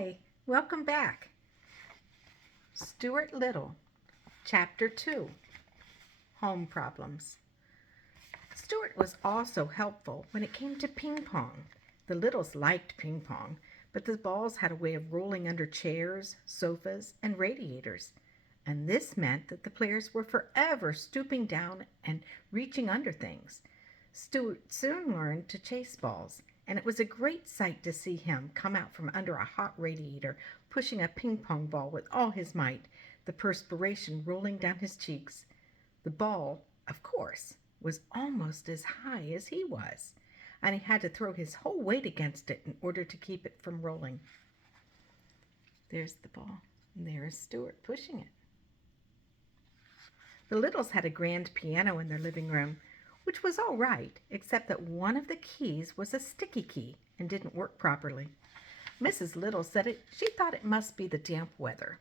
Hi, welcome back. Stuart Little, Chapter 2, Home Problems. Stuart was also helpful when it came to ping pong. The Littles liked ping pong, but the balls had a way of rolling under chairs, sofas, and radiators, and this meant that the players were forever stooping down and reaching under things. Stuart soon learned to chase balls, and it was a great sight to see him come out from under a hot radiator, pushing a ping pong ball with all his might, the perspiration rolling down his cheeks. The ball, of course, was almost as high as he was, and he had to throw his whole weight against it in order to keep it from rolling. There's the ball, and there is Stuart pushing it. The Littles had a grand piano in their living room, which was all right, except that one of the keys was a sticky key and didn't work properly. Mrs. Little said she thought it must be the damp weather,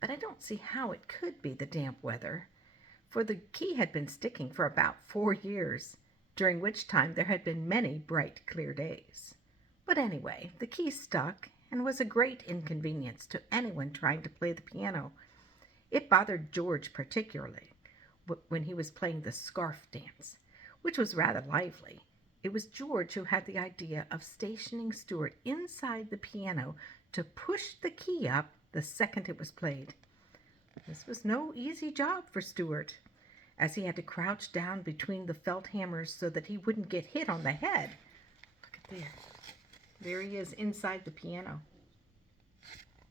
but I don't see how it could be the damp weather, for the key had been sticking for about 4 years, during which time there had been many bright, clear days. But anyway, the key stuck and was a great inconvenience to anyone trying to play the piano. It bothered George particularly when he was playing the scarf dance, which was rather lively. It was George who had the idea of stationing Stuart inside the piano to push the key up the second it was played. This was no easy job for Stuart, as he had to crouch down between the felt hammers so that he wouldn't get hit on the head. Look at there. There he is inside the piano.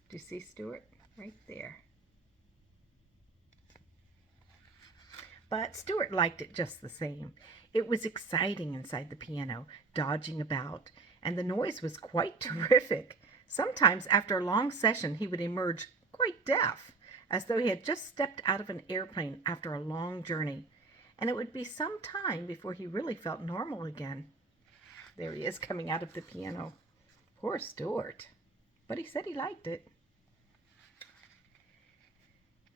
Do you see Stuart? Right there. But Stuart liked it just the same. It was exciting inside the piano, dodging about, and the noise was quite terrific. Sometimes after a long session he would emerge quite deaf, as though he had just stepped out of an airplane after a long journey, and it would be some time before he really felt normal again. There he is coming out of the piano. Poor Stuart. But he said he liked it.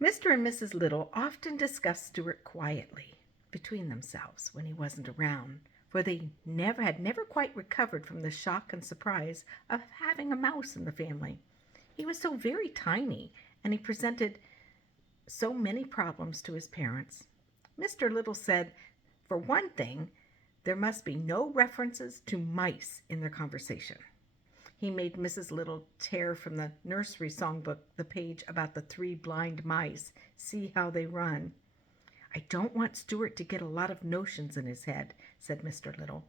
Mr. and Mrs. Little often discussed Stuart quietly between themselves when he wasn't around, for they had never quite recovered from the shock and surprise of having a mouse in the family. He was so very tiny, and he presented so many problems to his parents. Mr. Little said, for one thing, there must be no references to mice in their conversation. He made Mrs. Little tear from the nursery songbook the page about the 3 blind mice. See how they run. I don't want Stuart to get a lot of notions in his head, said Mr. Little.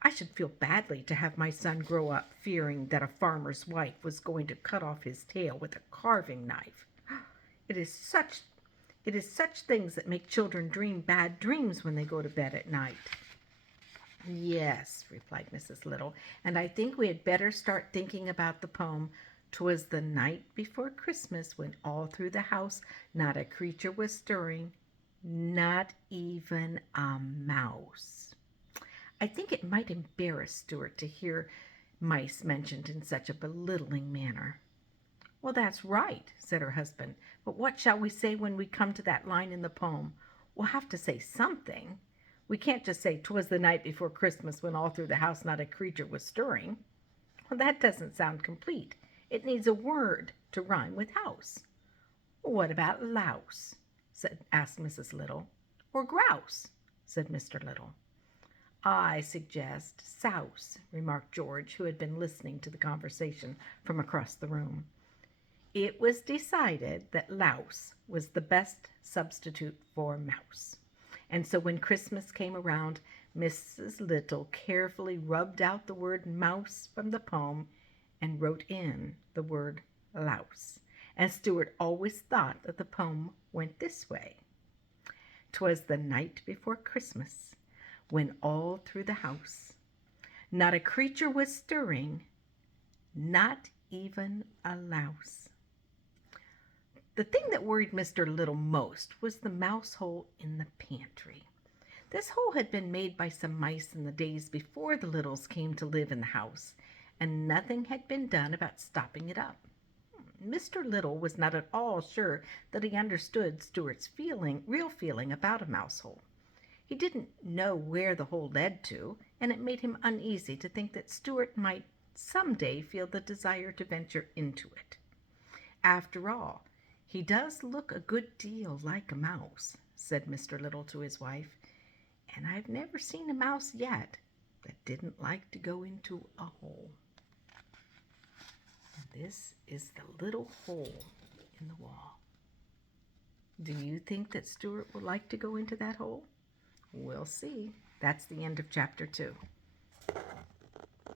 I should feel badly to have my son grow up fearing that a farmer's wife was going to cut off his tail with a carving knife. It is such things that make children dream bad dreams when they go to bed at night. Yes, replied Mrs. Little, and I think we had better start thinking about the poem, "'Twas the night before Christmas, when all through the house not a creature was stirring, not even a mouse." I think it might embarrass Stuart to hear mice mentioned in such a belittling manner. Well, that's right, said her husband, but what shall we say when we come to that line in the poem? We'll have to say something. We can't just say, "'Twas the night before Christmas, when all through the house not a creature was stirring." Well, that doesn't sound complete. It needs a word to rhyme with house. What about louse? asked Mrs. Little. Or grouse, said Mr. Little. I suggest souse, remarked George, who had been listening to the conversation from across the room. It was decided that louse was the best substitute for mouse. And so when Christmas came around, Mrs. Little carefully rubbed out the word mouse from the poem and wrote in the word louse. And Stuart always thought that the poem went this way. "'Twas the night before Christmas, when all through the house not a creature was stirring, not even a louse." The thing that worried Mr. Little most was the mouse hole in the pantry. This hole had been made by some mice in the days before the Littles came to live in the house, and nothing had been done about stopping it up. Mr. Little was not at all sure that he understood Stuart's real feeling about a mouse hole. He didn't know where the hole led to, and it made him uneasy to think that Stuart might someday feel the desire to venture into it. After all, he does look a good deal like a mouse, said Mr. Little to his wife, and I've never seen a mouse yet that didn't like to go into a hole. And this is the little hole in the wall. Do you think that Stuart would like to go into that hole? We'll see. That's the end of chapter 2.